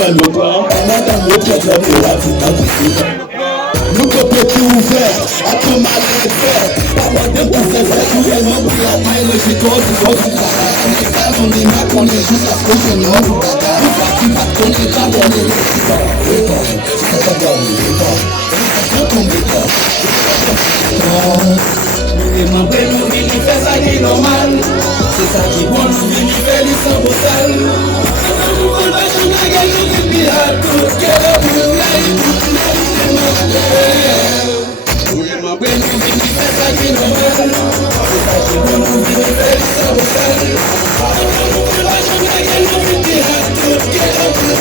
faire le plan, madame le pied de la vie. Nous copions tout ouvert, à tout mal fait. Parfois des poussées, réellement pour la taille, le chico, du gros, du travail. On est calme, on est mal, on est juste à ce que je n'ai pas. Une fois qu'il va tourner, pas on est le chico. C'est pas bon, c'est pas. C'est ton béton. Et mon père nous vient faire ça qui est normal. C'est ça qui est bon, nous vient faire du sang brutal. On va changer la gueule, nous vient faire tout ce qu'elle a voulu. Ma belle nous dit faire ça qui est normal. C'est ça qui est bon, nous dit faire du sang brutal. On va changer la gueule, nous vient faire tout ce qu'elle a voulu.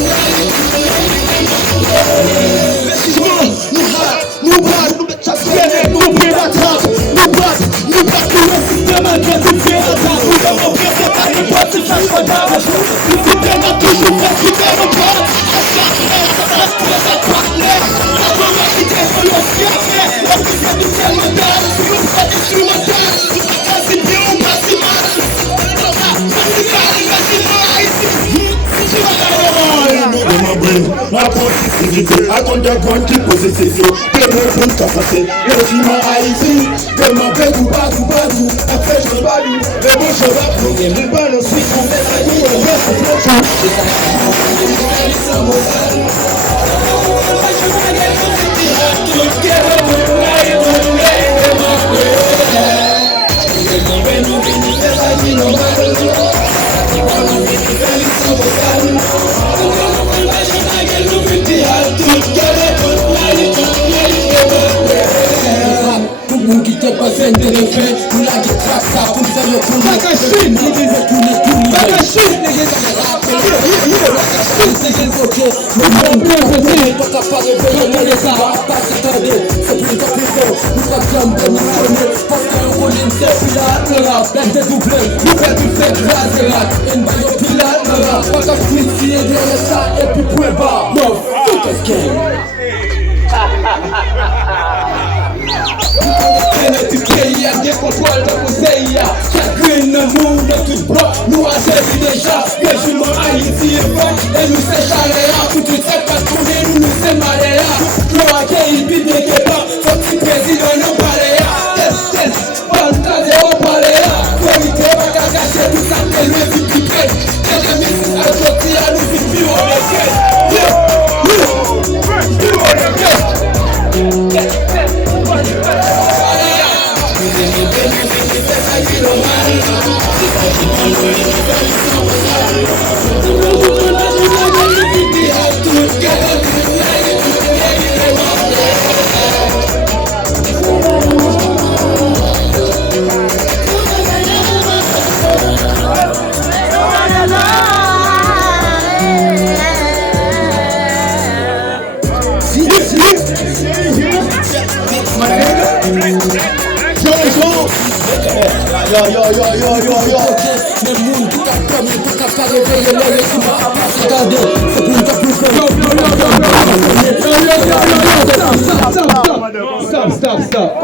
Nous battent, nous battent, nous prédatons, nous battent, nous le système a bien tout fait à ta route. On peut faire ta réponse, c'est ça que je vois pas. Le système a toujours fait ce qu'il fait au pas. À chaque fois, ça se passe à partenaire. La première qui crée sur le ciel, la puissance du ciel mondial, nous fait des instrumentales. Pas si bien ou pas si mal. Pas si mal, pas si mal. Si tu vas la positivité, à ton diagonne qui positif, que le fond t'a passé, le film a haïti, que mon père ou pas, après je value, le bon cheval, et le bal aussi, on met la vie, on met sa clôture. C'est ça, Nous la détraque ça pour faire le coup. Bagachine, nous devons tourner. Bagachine, les gars, c'est quel côté. Nous sommes pas capables de faire les gars. Pas s'attarder, c'est plus compliqué. Nous sommes bien missionner. Parce que le volume c'est pilat, le rap, l'aide dédoublé. Nous faisons du fait grâce et rap. Une balle au pilat, le rap. Pas qu'à cuisiner derrière ça et puis point bas. Non, tout est game. Du pays à des contrôles de conseil. Chacune de nous, de tout bloc, nous a servi déjà. Régiment Haïti est bon, et nous c'est chaléa. Pour tout cette pas tourner, nous c'est maléa. Nous a qu'il bide des débats, faut que le président nous paléa. Test, fantasé au paléa. Vérité, pas qu'à cacher tout ça, que le vite piqué. Les amis, c'est à sortir à nous vite vivre au métier. Yo. Le monde tout a comme il peut pas réveiller le régime. Regardez, c'est pour une fois plus fort. Stop.